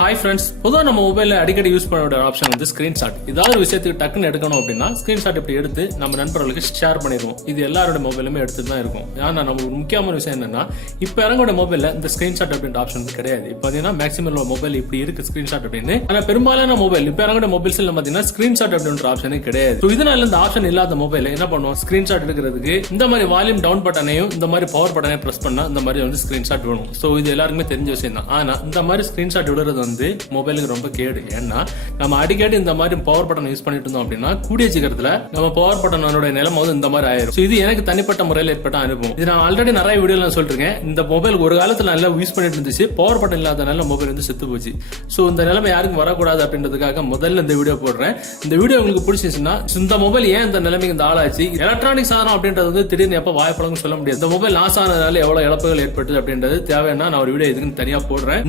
Hi friends, பொதுவா நம்ம மொபைல்ல அடிக்கடி யூஸ் பண்ண வேண்டிய ஆப்ஷன் வந்து ஸ்கிரீன்ஷாட். ஏதாவது ஒரு விஷயத்துக்கு டக்குன்னு எடுக்கணும் அப்படின்னா ஸ்கிரீன்ஷாட் இப்படி எடுத்து நம்ம நண்பர்களுக்கு ஷேர் பண்ணிடுவோம். இது எல்லாரோட மொபைலுமே எடுத்துட்டு தான் இருக்கும். ஆனா நம்ம ஒரு முக்கியமான விஷயம் என்னன்னா, இப்ப இறங்கோட மொபைல்ல இந்த ஸ்கிரீன்ஷாட் அப்படின்ற ஆப்ஷன் கிடையாது. இப்ப பாத்தீங்கன்னா மேக்ஸிமம் மொபைல் இப்படி இருக்கு ஸ்கிரீன்ஷாட் அப்படின்னு. ஆனா பெரும்பாலான மொபைல் இப்ப இறங்கோட மொபைல்ஸ்ல பாத்தீங்கன்னா ஸ்கிரீன்ஷாட் அப்படின்ற ஆப்ஷனே கிடையாது. ஸோ இதனால இந்த ஆப்ஷன் இல்லாத மொபைல் என்ன பண்ணுவோம், ஸ்கிரீன்ஷாட் எடுக்கிறதுக்கு இந்த மாதிரி வால்யூம் டவுன் பட்டனையும் இந்த மாதிரி பவர் பட்டனையும் பிரஸ் பண்ணா இந்த மாதிரி வந்து ஸ்கிரீன்ஷாட் வேணும். ஸோ இது எல்லாருக்குமே தெரிஞ்ச விஷயம் தான். ஆனா இந்த மாதிரி ஸ்கிரீன்ஷாட் விடுறது வந்து மொபைலுக்கு ரொம்ப கேடு. ஏன்னா நம்ம அடிக்கடி இந்த மாதிரி பவர் பட்டன் யூஸ் பண்ணிட்டு இருந்தோம் அப்படின்னா கூடிய சீக்கிரத்துல நம்ம பவர் பட்டனோட நிலைமை வந்து இந்த மாதிரி ஆயிரும். இது எனக்கு தனிப்பட்ட முறையில் ஏற்பட்ட அனுபவம். இது நான் ஆல்ரெடி நிறைய வீடியோல சொல்லிருக்கேன். இந்த மொபைல் ஒரு காலத்துல நல்லா யூஸ் பண்ணிட்டு இருந்துச்சு, பவர் பட்டன் இல்லாதனால மொபைல் வந்து செத்து போச்சு. சோ இந்த நிலைமை யாருக்கும் வரக்கூடாது அப்படின்றதுக்காக முதல்ல இந்த வீடியோ போடுறேன். இந்த வீடியோ உங்களுக்கு பிடிச்சிருச்சுன்னா, இந்த மொபைல் ஏன் இந்த நிலைமைக்கு இந்த ஆளாச்சு, எலக்ட்ரானிக் சாதனம் அப்படின்றது வந்து திடீர்னு எப்ப வாய்ப்பழங்கும் சொல்ல முடியாது. இந்த மொபைல் லாஸ் ஆனதால எவ்வளவு இழப்புகள் ஏற்பட்டு அப்படின்றது தேவைன்னா நான் ஒரு வீடியோ இதுக்கு தனியா போடுறேன்.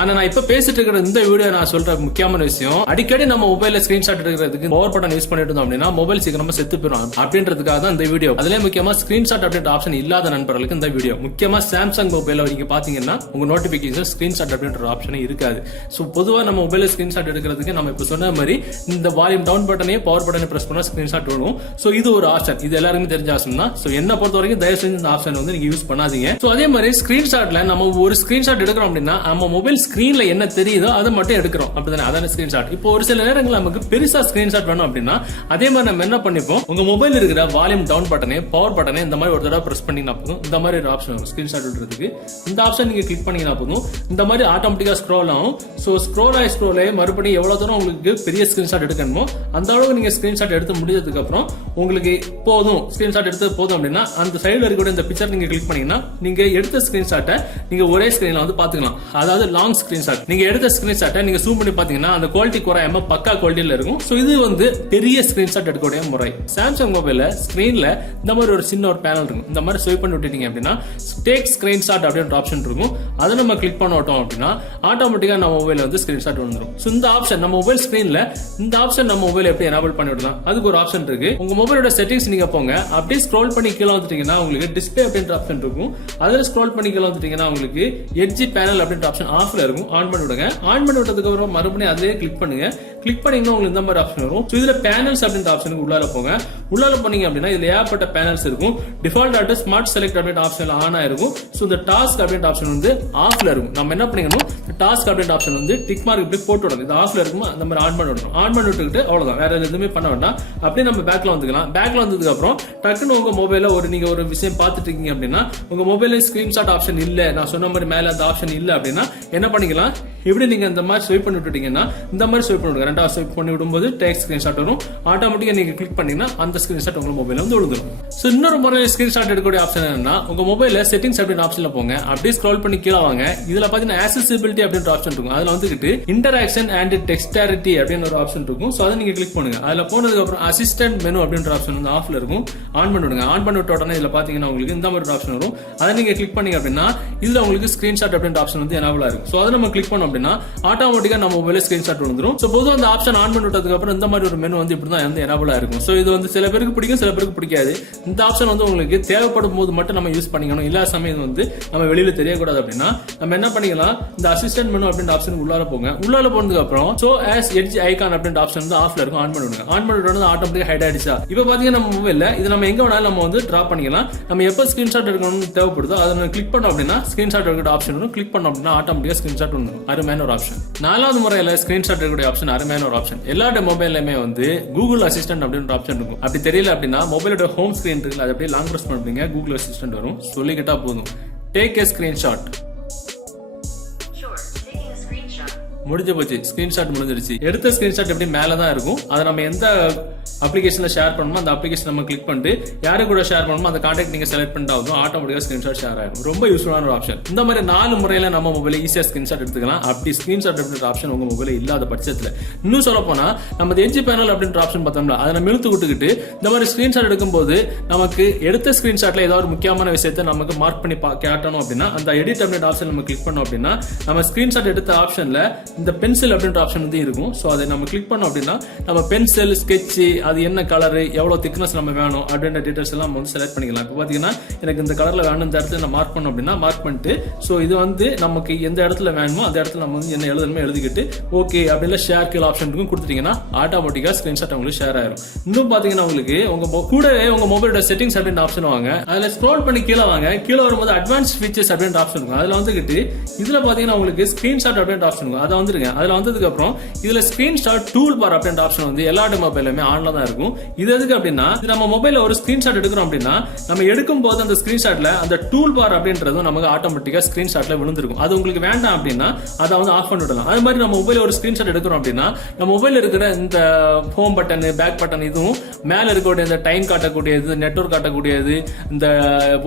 ஆனா நான் இப்ப பேசிட்டு இருக்கிற இந்த வீடியோ நான் சொல்ற முக்கியமான விஷயம், அடிக்கடி நம்ம மொபைல்ல ஸ்கிரீன்ஷாட் எடுக்கிறதுக்கு பவர் பட்டன் யூஸ் பண்ணிட்டு இருந்தோம் அப்படின்னா மொபைல் சீக்கிரமா செத்து போயிடும் அப்படின்றதுக்காக தான் இந்த வீடியோ. அதுல முக்கியமா ஸ்கிரீன்ஷாட் அப்படின்ற ஆப்ஷன் இல்லாத நண்பர்களுக்கு இந்த வீடியோ. முக்கியமா சாம்சங் மொபைல நீங்க பாத்தீங்கன்னா உங்க நோட்டிபிகேஷன் ஸ்கிரீன்ஷாட் அப்படின்ற ஆப்ஷன் இருக்காது. சோ பொதுவா நம்ம மொபைல ஸ்கிரீன்ஷாட் எடுக்கிறதுக்கு நம்ம இப்ப சொன்ன மாதிரி இந்த வால்யூம் டவுன் பட்டனையும் பவர் பட்டனை பிரஸ் பண்ணா ஸ்கிரீன்ஷாட் வரும். சோ இது ஒரு ஆப்ஷன், இது எல்லாருக்குமே தெரிஞ்ச ஆப்ஷன் தான். சோ என்ன பொறுத்த வரைக்கும் தயவு செஞ்சு இந்த ஆப்ஷன் வந்து நீங்க யூஸ் பண்ணாதீங்க. சோ அதே மாதிரி ஸ்கிரீன்ஷாட்ல நம்ம ஒரு ஸ்கிரீன்ஷாட் எடுக்கிறோம் அப்படின்னா நம்ம மொபைல் ஸ்கிரீன்ல என்ன தெரியுதோ அதை மட்டும் எடுக்கிறோம் அப்படிதானே, அதான ஸ்கிரீன்ஷாட். இப்போ ஒரு சில நேரங்கள் நமக்கு பெருசா ஸ்கிரீன்ஷாட் வேணும் அப்படின்னா அதே மாதிரி நம்ம என்ன பண்ணிப்போம், உங்க மொபைல் இருக்கிற வால்யூம் டவுன் பட்டனை பவர் பட்டனை இந்த மாதிரி ஒரு தடவை பிரஸ் பண்ணீங்கன்னா போதும், இந்த மாதிரி ஒரு ஆப்ஷன் வரும் ஸ்கிரீன்ஷாட் எடுக்கிறதுக்கு. இந்த ஆப்ஷன் நீங்க கிளிக் பண்ணீங்கன்னா போதும், இந்த மாதிரி ஆட்டோமேட்டிக்கா ஸ்க்ரோல் ஆகும். சோ ஸ்க்ரோல் ஆகி மறுபடியும் எவ்வளவு தூரம் உங்களுக்கு பெரிய ஸ்கிரீன்ஷாட் எடுக்கணுமோ அந்த அளவுக்கு நீங்க ஸ்கிரீன்ஷாட் எடுத்து முடிஞ்சதுக்கு அப்புறம் உங்களுக்கு போதும், ஸ்கிரீன்ஷாட் எடுத்து போதும் அப்படின்னா அந்த சைடுல இருக்கக்கூடிய இந்த பிக்சர் நீங்க கிளிக் பண்ணீங்கன்னா நீங்க எடுத்த ஸ்கிரீன்ஷாட்டை நீங்க ஒரே ஸ்கிரீன்ல வந்து பாத்துக்கலாம். அதாவது லாங் ஸ்கிரீன்ஷாட். நீங்க எடுத்த ஸ்கிரீன்ஷாட்டை நீங்க ஜூம் பண்ணி பாத்தீங்கன்னா அந்த குவாலிட்டி குறையாம பக்கா குவாலிட்டியில இருக்கும். சோ இது வந்து பெரிய ஸ்கிரீன்ஷாட் எடுக்கக்கூடிய முறை. சாம்சங் மொபைல்ல ஸ்கிரீன்ல இந்த மாதிரி ஒரு சின்ன ஒரு பேனல் இருக்கும். இந்த மாதிரி ஸ்வைப் பண்ணி விட்டுட்டீங்க அப்படின்னா டேக் ஸ்கிரீன்ஷாட் அப்படின்ற ஆப்ஷன் இருக்கும். அதை நம்ம கிளிக் பண்ணோம் அப்படின்னா ஆட்டோமேட்டிக்கா நம்ம மொபைல் வந்து ஸ்கிரீன்ஷாட் வந்துடும். சோ இந்த ஆப்ஷன் நம்ம மொபைல் ஸ்கிரீன்ல இந்த ஆப்ஷன் நம்ம மொபைல் எப்படி எனேபிள் பண்ணி விடலாம், அதுக்கு ஒரு ஆப்ஷன் இருக்கு. உங்க மொபைலோட செட்டிங்ஸ் நீங்க போங்க, அப்படியே ஸ்க்ரோல் பண்ணி கீழே வந்துட்டீங்கன்னா உங்களுக்கு டிஸ்பிளே அப்படின்ற ஆப்ஷன் இருக்கும். அதுல ஸ்க்ரோல் பண்ணி கீழே வந்துட்டீங்கன்னா உங்களுக்கு எட்ஜ் பேனல் அப்படின்ற ஆப்ஷன் ஆஃப்ல இருக்கும். ஆன் பண்ணி விடுங்க. ஆன் பண்ணி விட்டதுக்கு அப்புறம் மறுபடியும் அதே கிளிக் பண்ணுங்க. கிளிக் பண்ணீங்கன்னா உங்களுக்கு இந்த மாதிரி ஆப்ஷன் வரும். இதுல பேனல்ஸ் அப்படின்ற ஆப்ஷனுக்கு உள்ளால போங்க. உள்ளால போனீங்க அப்படின்னா இதுல ஏகப்பட்ட பேனல்ஸ் இருக்கும். டிஃபால்ட் ஆட்டு ஸ்மார்ட் செலக்ட் அப்படின்ற ஆப்ஷன் ஆன் ஆயிருக்கும். சோ இந்த டாஸ்க் அப்படின்ற ஆப்ஷன் வந்து ஆஃப்ல இருக்கும். நம்ம என்ன பண்ணிக்கணும், டாஸ்க் அப்படின்ற ஆப்ஷன் வந்து டிக் மார்க் இப்படி போட்டு விடணும். இது ஆஃப்ல இருக்கும், அந்த மாதிரி ஆன் பண்ணி விடணும். ஆன் பண்ணி விட்டுக்கிட்டு அவ்வளவுதான், வேற எதுவுமே பண்ண வேண்டாம். அப்படியே நம்ம பேக்ல வந்துக்கலாம். பேக்ல வந்ததுக்கு அப்புறம் டக்குன்னு உங்க மொபைல நீங்க ஒரு விஷயம் பார்த்துட்டு இருக்கீங்க அப்படின்னா உங்க மொபைல்ல ஸ்கிரீன்ஷாட் ஆப்ஷன் இல்ல, நான் சொன்ன மாதிரி மேல அந்த ஆப்ஷன் இல்ல அப்படின்னா என்ன பண்ணிக்கலாம், இப்படி நீங்க இந்த மாதிரி ஸ்வைப் பண்ணி விட்டுட்டீங்கன்னா இந்த மாதிரி ஸ்வைப் பண்ணி விடுங்க. ரெண்டாவது ஸ்வைப் பண்ணி விடும்போது டேக் ஸ்கிரீன்ஷாட் வரும். ஆட்டோமேட்டிக்கா நீங்க கிளிக் பண்ணீங்கன்னா அந்த ஸ்கிரீன்ஷாட் உங்க மொபைல்ல வந்து விழுந்துரும். சோ இன்னொரு முறை ஸ்கிரீன்ஷாட் எடுக்கக்கூடிய ஆப்ஷன் என்னன்னா, உங்க மொபைல்ல செட்டிங்ஸ் அப்படின்ற ஆப்ஷன்ல போங்க. அப்படியே ஸ்க்ரோல் பண்ணி கீழே வாங்க. இதுல பாத்தீங்கன்னா ஆக்சசிபிலிட்டி அப்படின்ற ஆப்ஷன் இருக்கும். அதுல வந்துட்டு இன்டராக்ஷன் அண்ட் டெக்ஸ்டாரிட்டி அப்படின்னு ஒரு ஆப்ஷன் இருக்கும். சோ அதை நீங்க கிளிக் பண்ணுங்க. அதுல போனதுக்கு அப்புறம் அசிஸ்டன்ட் மெனு அப்படின்ற ஆப்ஷன் வந்து ஆஃப்ல இருக்கும். ஆன் பண்ணி விடுங்க. ஆன் பண்ணி விட்ட உடனே இதுல பாத்தீங்கன்னா உங்களுக்கு இந்த மாதிரி ஒரு ஆப்ஷன் வரும். அதை நீங்க கிளிக் பண்ணீங்க அப்படின்னா இதுல உங்களுக்கு ஸ்கிரீன்ஷாட் அப்படின்ற ஆப்ஷன் வந்து எனேபிள் ஆகும். சோ அதை நம்ம கிளிக் பண்ணோம் அப்படின்னா ஆட்டோமேட்டிக்கா நம்ம மொபைல்ல ஸ்கிரீன்ஷாட் வந்துரும். சோ பொதுவா அந்த ஆப்ஷன் ஆன் பண்ணி விட்டதுக்கு அப்புறம் இந்த மாதிரி ஒரு மெனு வந்து இப்படிதான் வந்து எனேபிள் ஆயிருக்கும். சோ இது வந்து சில பேருக்கு பிடிக்கும், சில பேருக்கு பிடிக்காது. இந்த ஆப்ஷன் வந்து உங்களுக்கு தேவைப்படும் போது மட்டும் நம்ம யூஸ் பண்ணிக்கணும். எல்லா சமயம் வந்து நம்ம வெளியில தெரியக்கூடாது அப்படின்னா நம்ம என்ன பண்ணிக்கலாம், இந்த அசிஸ்டன்ட் மெனு அப்படின்ற ஆப்ஷன் உள்ளார போங்க. உள்ளார போனதுக்கு அப்புறம் சோ ஆஸ் எட்ஜ் ஐகான் அப்படின்ற ஆப்ஷன் வந்து ஆஃப்ல இருக்கும். ஆன் பண்ணி விடுங்க. ஆன் பண்ணி விட்டது ஆட்டோமேட்டிக்கா ஹைட் ஆயிடுச்சா. இப்போ பாத்தீங்கன்னா நம்ம மொபைல்ல இது நம்ம எங்க வேணாலும் நம்ம வந்து டிரா பண்ணிக்கலாம். நம்ம எப்ப ஸ்கிரீன்ஷாட் எடுக்கணும்னு தேவைப்படுதோ அதை நம்ம கிளிக் பண்ணோம் அப்படின்னா ஸ்கிரீன்ஷாட் எடுக்கிற ஆப்ஷன் வரும். கிளிக் பண்ணோம் அப்படின்னா ஆட்டோமேட்டிக்கா ஸ்கிரீன்ஷாட் வந்துடும். அருமையான ஒரு ஆப்ஷன். நாலாவது முறையில ஸ்கிரீன்ஷாட் எடுக்கக்கூடிய ஆப்ஷன் அருமையான ஒரு ஆப்ஷன். எல்லாரோட மொபைல்லையுமே வந்து கூகுள் அசிஸ்டன்ட் அப்படின்ற ஆப்ஷன் இருக்கும். அப்படி தெரியல அப்படின்னா மொபைலோட ஹோம் ஸ்கிரீன் இருக்குல்ல, அதை அப்படியே லாங் பிரஸ் பண்ணுறீங்க, கூகுள் அசிஸ்டன்ட் வரும். சொல்லிக்கிட்டா போதும், டேக் ஏ ஸ்கிரீன்ஷாட். முடிஞ்சு போச்சு, ஸ்கிரீன்ஷாட் முடிஞ்சிருச்சு. எடுத்த ஸ்கிரீன்ஷாட் எப்படி மேலதான் இருக்கும். அதை நம்ம எந்த அப்ளிகேஷன்ல ஷேர் பண்ணணுமோ அந்த அப்ளிகேஷன் நம்ம கிளிக் பண்ணிட்டு யாரு கூட ஷேர் பண்ணணுமோ அந்த கான்டாக்ட் நீங்க செலக்ட் பண்ணிட்டு ஆகும். ஆட்டோமேட்டிக்கா ஸ்கிரீன்ஷாட் ஷேர் ஆகும். ரொம்ப யூஸ்ஃபுல்லான ஒரு ஆப்ஷன். இந்த மாதிரி 4 முறையில நம்ம மொபைல ஈஸியா ஸ்கிரீன்ஷாட் எடுத்துக்கலாம். அப்படி ஸ்கிரீன்ஷாட் அப்படின்ற ஆப்ஷன் உங்க மொபைல இல்லாத பட்சத்துல இன்னும் சொல்ல போனா நம்ம எட்ஜ் பேனல் அப்படின்ற ஆப்ஷன் பார்த்தோம்ல, அதை நம்ம இழுத்து விட்டுக்கிட்டு இந்த மாதிரி ஸ்கிரீன்ஷாட் எடுக்கும்போது நமக்கு எடுத்த ஸ்கிரீன்ஷாட்ல ஏதாவது ஒரு முக்கியமான விஷயத்தை நமக்கு மார்க் பண்ணி காட்டணும் அப்படின்னா அந்த எடிட் அப்படின்ற ஆப்ஷன் நம்ம கிளிக் பண்ணோம் அப்படின்னா நம்ம ஸ்கிரீன்ஷாட் எடுத்த ஆப்ஷன்ல இந்த பென்சில் அப்படின்ற ஆப்ஷன் வந்து இருக்கும். ஸோ அதை நம்ம கிளிக் பண்ணோம் அப்படின்னா நம்ம பென்சில் ஸ்கெட்ச் அது என்ன கலர் எவ்வளவு திக்னஸ் நம்ம வேணும் அப்படின்ற டீடைல்ஸ் எல்லாம் நம்ம வந்து செலக்ட் பண்ணிக்கலாம். இப்போ பாத்தீங்கன்னா எனக்கு இந்த கலர்ல வேணும் இந்த இடத்துல நான் மார்க் பண்ணோம் அப்படின்னா மார்க் பண்ணிட்டு ஸோ இது வந்து நமக்கு எந்த இடத்துல வேணுமோ அந்த இடத்துல நம்ம வந்து என்ன எழுதணுமோ எழுதிக்கிட்டு ஓகே அப்படின்னா ஷேர் கீழ் ஆப்ஷன் கொடுத்துட்டீங்கன்னா ஆட்டோமேட்டிக்கா ஸ்கிரீன்ஷாட் உங்களுக்கு ஷேர் ஆயிரும். இன்னும் பாத்தீங்கன்னா உங்களுக்கு உங்க கூடவே உங்க மொபைலோட செட்டிங்ஸ் அப்படின்ற ஆப்ஷன் வாங்க. அதுல ஸ்க்ரோல் பண்ணி கீழே வாங்க. கீழே வரும்போது அட்வான்ஸ் ஃபீச்சர்ஸ் அப்படின்ற ஆப்ஷன் இருக்கும். அதுல வந்துகிட்டு இதுல பாத்தீங்கன்னா உங்களுக்கு ஸ்கிரீன்ஷாட் அப்படின்ற ஆப்ஷன் இருக்கும். அதை வந்துருங்க. அதுல வந்ததுக்கு அப்புறம் இதுல ஸ்கிரீன்ஷாட் டூல் பார் அப்படின்ற ஆப்ஷன் வந்து எல்லா மொபைலுமே ஆன்ல தான் இருக்கும். இது எதுக்கு அப்படின்னா நம்ம மொபைல்ல ஒரு ஸ்கிரீன்ஷாட் எடுக்கிறோம் அப்படின்னா நம்ம எடுக்கும் போது அந்த ஸ்கிரீன்ஷாட்ல அந்த டூல் பார் அப்படின்றதும் நமக்கு ஆட்டோமேட்டிக்கா ஸ்கிரீன்ஷாட்ல விழுந்திருக்கும். அது உங்களுக்கு வேண்டாம் அப்படின்னா அதை வந்து ஆஃப் பண்ணி விடலாம். அது மாதிரி நம்ம மொபைல் ஒரு ஸ்கிரீன்ஷாட் எடுக்கிறோம் அப்படின்னா நம்ம மொபைல் இருக்கிற இந்த ஹோம் பட்டன் பேக் பட்டன் இதுவும் மேல இருக்கக்கூடிய இந்த டைம் காட்டக்கூடியது நெட்வொர்க் காட்டக்கூடியது இந்த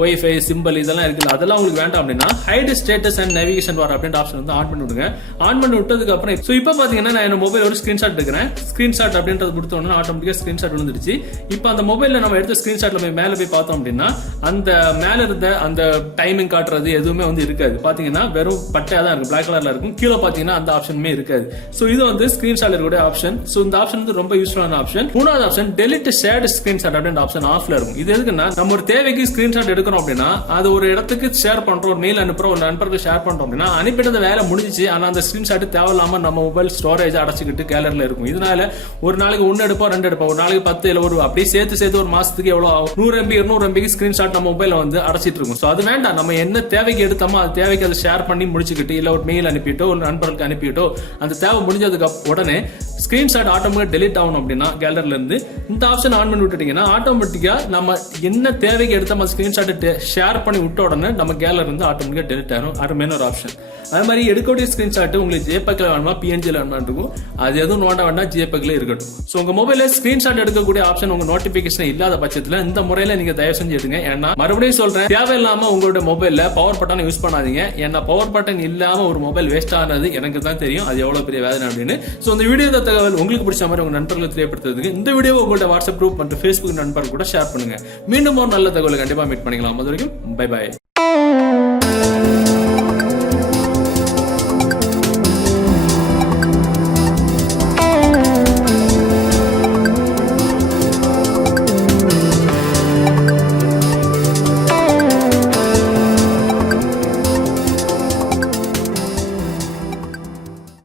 வைஃபை சிம்பிள் இதெல்லாம் இருக்குல்ல அதெல்லாம் உங்களுக்கு வேண்டாம் அப்படின்னா hide status and navigation bar அப்படின்ற ஆப்ஷன் வந்து ஆன் பண்ணி விடுங்க. ஆன் பண்ணி விட்டதுக்கு அப்புறம் சோ இப்போ பாத்தீங்கன்னா நான் என் மொபைல் ஒரு ஸ்கிரீன்ஷாட் எடுக்கிறேன். ஸ்கிரீன்ஷாட் அப்படின்றது கொடுத்தோம்னா ஆட்டோமேட்டிக்கா ஸ்கிரீன்ஷாட் விழுந்துருச்சு. இப்போ அந்த மொபைல்ல நம்ம எடுத்த ஸ்கிரீன்ஷாட்ல மேல போய் பார்த்தோம் அப்படின்னா அந்த மேல இருந்த அந்த டைமிங் காட்டுறது எதுவுமே வந்து இருக்காது. பாத்தீங்கன்னா வெறும் பட்டையா தான் இருக்கும், பிளாக் கலர்ல இருக்கும். கீழே பாத்தீங்கன்னா அந்த ஆப்ஷனுமே இருக்காது. சோ இது வந்து ஸ்கிரீன்ஷாட்ல இருக்கக்கூடிய ஆப்ஷன். சோ இந்த ஆப்ஷன் வந்து ரொம்ப யூஸ்ஃபுல்லான ஆப்ஷன். மூணாவது ஆப்ஷன் டெலிட் ஷேர்ட் ஸ்கிரீன்ஷாட் அப்படின்ற ஆப்ஷன் ஆஃப்ல இருக்கும். இது எதுக்குன்னா நம்ம ஒரு தேவைக்கு ஸ்கிரீன்ஷாட் எடுக்கிறோம் அப்படின்னா அது ஒரு இடத்துக்கு ஷேர் பண்றோம், ஒரு மெயில் அனுப்புறோம், ஒரு நண்பருக்கு ஷேர் பண்றோம் அப்படின்னா அனுப்பிட்ட வேலை முடிஞ்சிச்சு. ஆனா அந்த ஸ்கிரீன்ஷாட் தேவையில்லாம நம்ம மொபைல் ஸ்டோரேஜ் அடைச்சிக்கிட்டு கேலர்ல இருக்கும். இதனால ஒரு நாளைக்கு 1 எடுப்போம் 2 எடுப்போம், ஒரு நாளைக்கு 10 இல்ல ஒரு அப்படியே சேர்த்து ஒரு மாசத்துக்கு எவ்வளவு ஆகும் 100 MB 200 MB ஸ்கிரீன்ஷாட் நம்ம மொபைல வந்து அடைச்சிட்டு இருக்கும். சோ அது வேண்டாம். நம்ம என்ன தேவைக்கு எடுத்தோமோ அது தேவைக்கு அதை ஷேர் பண்ணி முடிச்சுக்கிட்டு இல்ல ஒரு மெயில் அனுப்பிட்டோ ஒரு நண்பர்களுக்கு அனுப்பிட்டோ அந்த தேவை முடிஞ்சதுக்கு உடனே ஸ்கிரீன்ஷாட் ஆட்டோமேட்டிக் டெலிட் ஆகணும் அப்படின்னா கேலரில இருந்து இந்த ஆப்ஷன் ஆன் பண்ணி விட்டுட்டீங்கன்னா ஆட்டோமேட்டிக்கா நம்ம என்ன தேவைக்கு எடுத்தோம் ஸ்கிரீன்ஷாட் ஷேர் பண்ணி விட்ட உடனே நம்ம கேலரி இருந்து ஆட்டோமேட்டிக்கா டெலிட் ஆகும். அருமையான ஒரு ஆப்ஷன். அது மாதிரி எடுக்கக்கூடிய ஸ்கிரீன்ஷாட் உங்களுக்கு ஜேபக்ல வேணுமா பிஎன்ஜில வேணுமா இருக்கும். அது எதுவும் நோண்ட வேண்டாம், ஜேபக்ல இருக்கட்டும். சோ உங்க மொபைல்ல ஸ்கிரீன்ஷாட் எடுக்கக்கூடிய ஆப்ஷன் உங்க நோட்டிபிகேஷன் இல்லாத பட்சத்துல இந்த முறையில நீங்க தயவு செஞ்சு எடுங்க. ஏன்னா மறுபடியும் சொல்றேன், தேவையில்லாம உங்களோட மொபைல்ல பவர் பட்டன் யூஸ் பண்ணாதீங்க. ஏன்னா பவர் பட்டன் இல்லாம ஒரு மொபைல் வேஸ்ட் ஆனது எனக்கு தான் தெரியும். அது எவ்வளவு பெரிய வேதனை அப்படின்னு. சோ இந்த வீடியோ தகவல் உங்களுக்கு பிடிச்ச மாதிரி உங்க நண்பர்களுக்கு தெரியப்படுத்துறதுக்கு இந்த வீடியோ உங்களோட வாட்ஸ்அப் குரூப் மற்றும் Facebook நண்பர்கள் கூட ஷேர் பண்ணுங்க. மீண்டும் ஒரு நல்ல தகவலை கண்டிப்பா மீட் பண்ணிக்கலாம். அது வரைக்கும் பை பை.